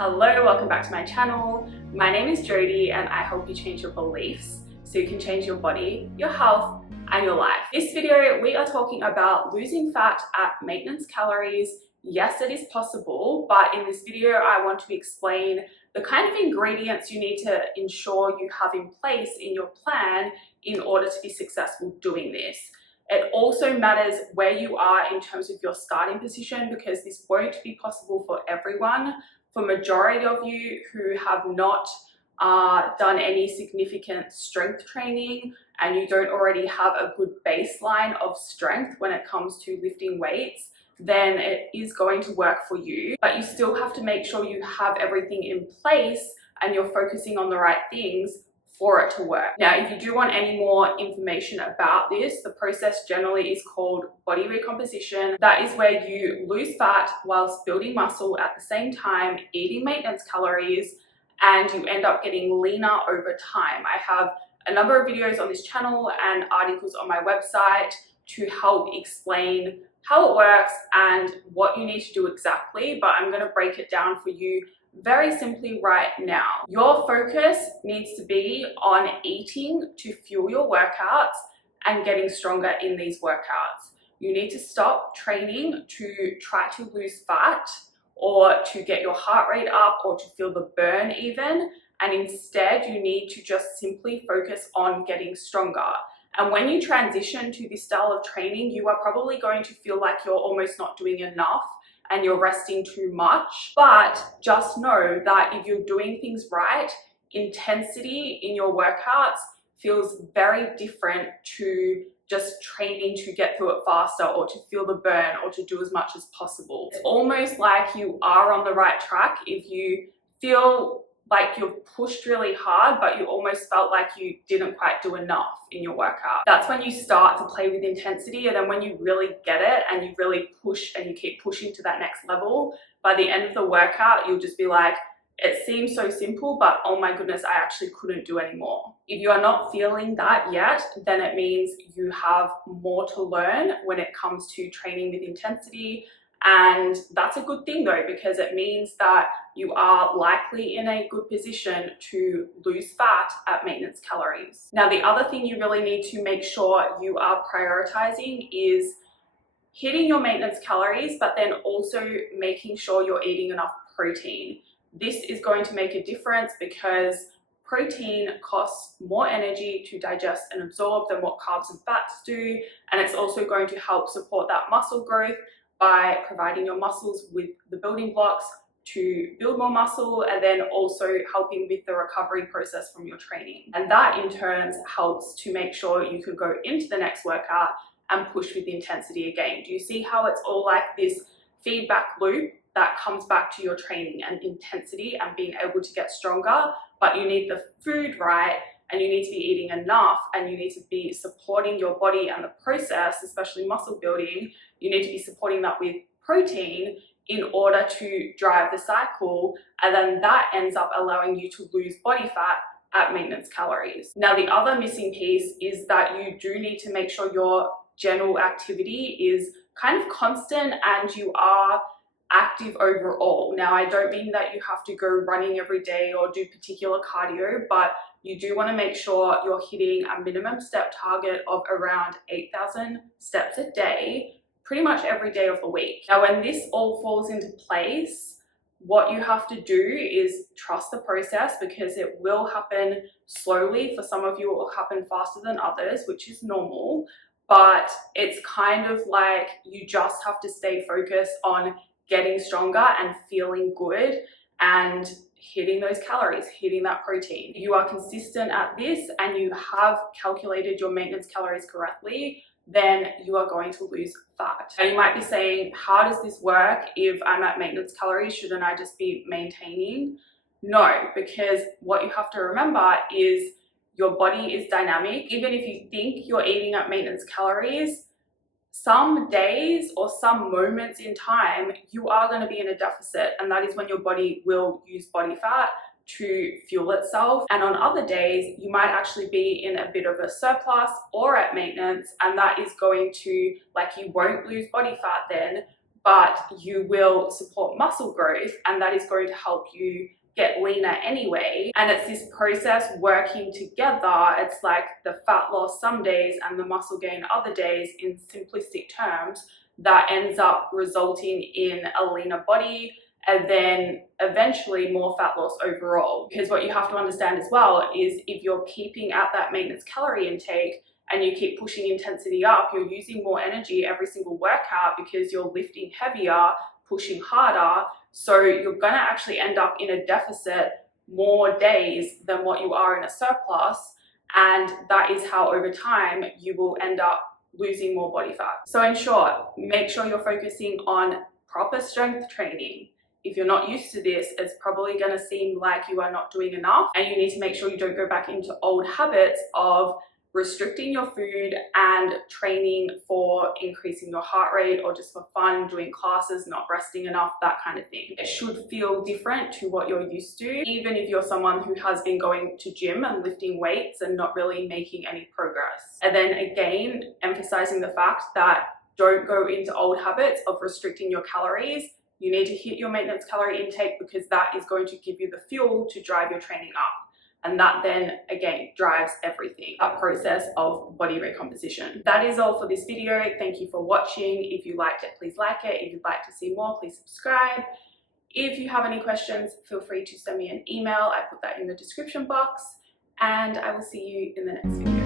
Hello, welcome back to my channel. My name is Jodie and I help you change your beliefs so you can change your body, your health, and your life. This video, we are talking about losing fat at maintenance calories. Yes, it is possible, but in this video, I want to explain the kind of ingredients you need to ensure you have in place in your plan in order to be successful doing this. It also matters where you are in terms of your starting position, because this won't be possible for everyone. For majority of you who have not done any significant strength training and you don't already have a good baseline of strength when it comes to lifting weights, then it is going to work for you. But you still have to make sure you have everything in place and you're focusing on the right things for it to work. Now, if you do want any more information about this, the process generally is called body recomposition. That is where you lose fat whilst building muscle at the same time, eating maintenance calories, and you end up getting leaner over time. I have a number of videos on this channel and articles on my website to help explain how it works and what you need to do exactly, but I'm going to break it down for you very simply right now. Your focus needs to be on eating to fuel your workouts and getting stronger in these workouts. You need to stop training to try to lose fat or to get your heart rate up or to feel the burn even, and instead you need to just simply focus on getting stronger. And when you transition to this style of training, you are probably going to feel like you're almost not doing enough and you're resting too much. But just know that if you're doing things right, intensity in your workouts feels very different to just training to get through it faster or to feel the burn or to do as much as possible. It's almost like you are on the right track if you feel like you've pushed really hard, but you almost felt like you didn't quite do enough in your workout. That's when you start to play with intensity, and then when you really get it and you really push and you keep pushing to that next level, by the end of the workout, you'll just be like, it seems so simple, but oh my goodness, I actually couldn't do any more. If you are not feeling that yet, then it means you have more to learn when it comes to training with intensity. And that's a good thing though, because it means that you are likely in a good position to lose fat at maintenance calories. Now, the other thing you really need to make sure you are prioritizing is hitting your maintenance calories, but then also making sure you're eating enough protein. This is going to make a difference because protein costs more energy to digest and absorb than what carbs and fats do. And it's also going to help support that muscle growth by providing your muscles with the building blocks to build more muscle, and then also helping with the recovery process from your training. And that in turn helps to make sure you can go into the next workout and push with intensity again. Do you see how it's all like this feedback loop that comes back to your training and intensity and being able to get stronger? But you need the food right, and you need to be eating enough, and you need to be supporting your body and the process, especially muscle building. You need to be supporting that with protein in order to drive the cycle, and then that ends up allowing you to lose body fat at maintenance calories. Now, the other missing piece is that you do need to make sure your general activity is kind of constant and you are active overall. Now, I don't mean that you have to go running every day or do particular cardio, but you do want to make sure you're hitting a minimum step target of around 8,000 steps a day, pretty much every day of the week. Now, when this all falls into place, what you have to do is trust the process, because it will happen slowly. For some of you, it will happen faster than others, which is normal, but it's kind of like you just have to stay focused on getting stronger and feeling good and hitting those calories, hitting that protein. If you are consistent at this and you have calculated your maintenance calories correctly, then you are going to lose fat. Now, you might be saying, how does this work if I'm at maintenance calories? Shouldn't I just be maintaining? No, because what you have to remember is your body is dynamic. Even if you think you're eating at maintenance calories, some days or some moments in time, you are going to be in a deficit, and that is when your body will use body fat to fuel itself. And on other days, you might actually be in a bit of a surplus or at maintenance, and that is going to, like, you won't lose body fat then, but you will support muscle growth, and that is going to help you get leaner anyway. And it's this process working together. It's like the fat loss some days and the muscle gain other days, in simplistic terms, that ends up resulting in a leaner body and then eventually more fat loss overall. Because what you have to understand as well is, if you're keeping at that maintenance calorie intake and you keep pushing intensity up, you're using more energy every single workout because you're lifting heavier, pushing harder. So you're gonna actually end up in a deficit more days than what you are in a surplus. And that is how over time you will end up losing more body fat. So in short, make sure you're focusing on proper strength training. If you're not used to this, it's probably gonna seem like you are not doing enough, and you need to make sure you don't go back into old habits of restricting your food and training for increasing your heart rate or just for fun, doing classes, not resting enough, that kind of thing. It should feel different to what you're used to, even if you're someone who has been going to gym and lifting weights and not really making any progress. And then again, emphasizing the fact that don't go into old habits of restricting your calories. You need to hit your maintenance calorie intake, because that is going to give you the fuel to drive your training up. And that then again drives everything, that process of body recomposition. That is all for this video. Thank you for watching. If you liked it, please like it. If you'd like to see more, please subscribe. If you have any questions, feel free to send me an email. I put that in the description box, and I will see you in the next video.